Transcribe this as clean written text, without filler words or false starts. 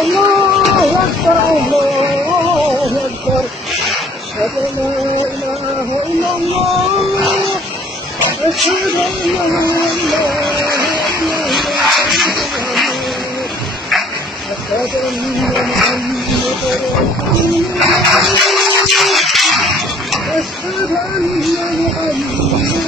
الله أكبر الله أكبر أشهد أن لا إله إلا الله أشهد أن لا إله إلا الله أشهد أن محمدا رسول الله أشهد أن محمدا